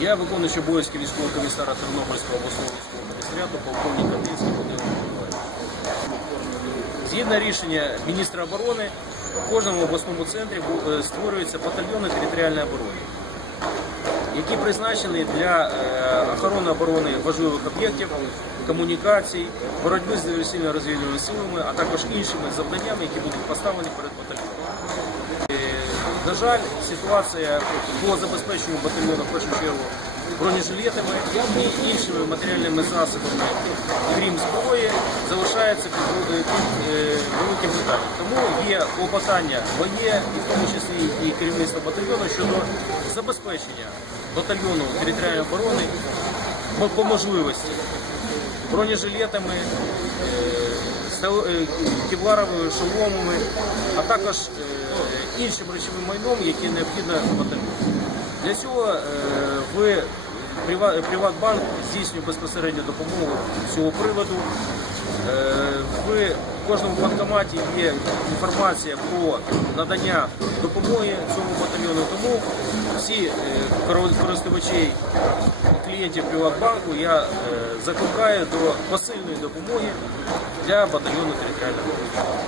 Я виконуючий обов'язки військового комісара Тернопільського обласного військового комісаріату, полковник Катинський Володимир Миколаївич. Згідно рішення міністра оборони, в кожному обласному центрі е, створюються батальйони територіальної оборони, які призначені для е, охорони оборони важливих об'єктів, комунікацій, боротьби з диверсійно-розвідувальними силами, а також іншими завданнями, які будуть поставлені перед батальйоном. На жаль, ситуація по забезпеченню батальйону в першу чергу бронежилетами і іншими матеріальними засобами, крім зброї, залишається під, під е, великим питанням. Тому є клопотання моє, і в тому числі і керівництва батальйону щодо забезпечення батальйону територіальної оборони по- можливості бронежилетами, е, кевларовими шоломами, а також е, іншим речовим майном, яке необхідно батальйону. Для цього е, в Приватбанк здійснює безпосередньо допомогу з цього приводу. Кожному банкоматі є інформація про надання допомоги цьому батальйону. Тому всі е, користувачі клієнтів Приватбанку я е, закликаю до посильної допомоги для батальйону територіальної оборони.